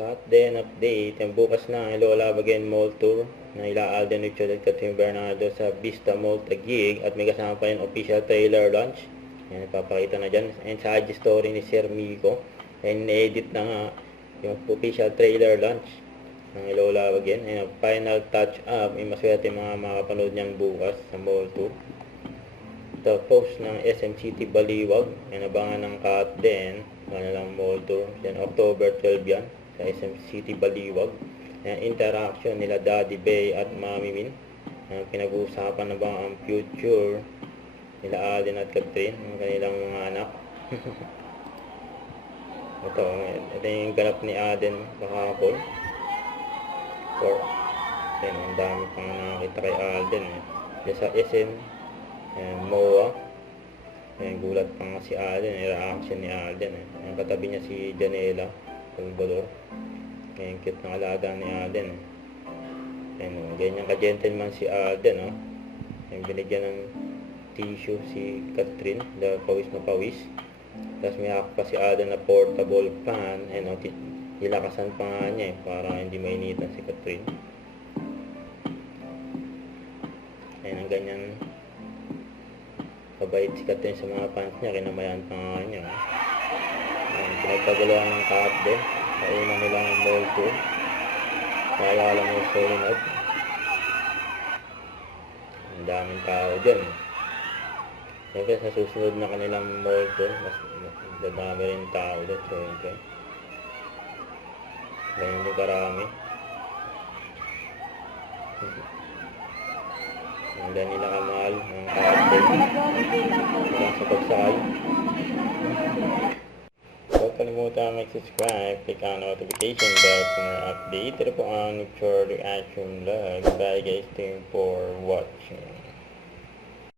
Cut then update. Yung bukas na Lola Again Mall Tour na ila Alden Richard at Catherine Bernardo sa Vista Mall Taguig. At may kasama pa yung official trailer launch. Yan, ipapakita na dyan. And sa IG story ni Sir Miko. And edit na nga yung official trailer launch ng Lola Again. And final touch up. May maswerte mga makapanood niyan bukas sa Mall Tour. Ito, post ng SM City Baliwag. Yan, abangan ng cut din. Kanilang Mall Tour. Yan, October 12 yan. Sa SM City Baliwag. Yan, interaction nila Daddy Bay at Mami Min. Yan, pinag-uusapan na ba ang future nila Alden at Catherine, ang kanilang mga anak. ito yung ganap ni Alden kahapon. Yan, ang dami pang nakakita kay Alden. Yan, sa SM MOA. Yan, gulat pa nga si Alden, reaction ni Alden. Yung katabi niya si Janela Salvador. Yan, cute ng alaga ni Alden. Yan, ganyan ka-gentleman si Alden. Yan, binigyan ng tissue si Catherine, dahil pawis na pawis. Tapos may hawak pa si Alden na portable fan. Yan, nilakasan pa nga niya para hindi mainitan si Catherine. Yan, ang ganyan kabait si Catherine sa mga fans niya, kinamayan pa nga niya. Pinagpaguluhan ng cut din sa una nilang Mall Tour. Maalala mo yung Solinod. Ang daming tao dyan. Siyempre sa susunod na kanilang Mall Tour, mas dadami rin tao dyan. Siyempre ganyan din karami. Hanggang nila kamahal ng cut din sa pagsakay. Huwag kalimutan mag-subscribe, click ang notification bell for more update. Ito po ang Pure Reaction Vlog. Bye guys, thank you for watching.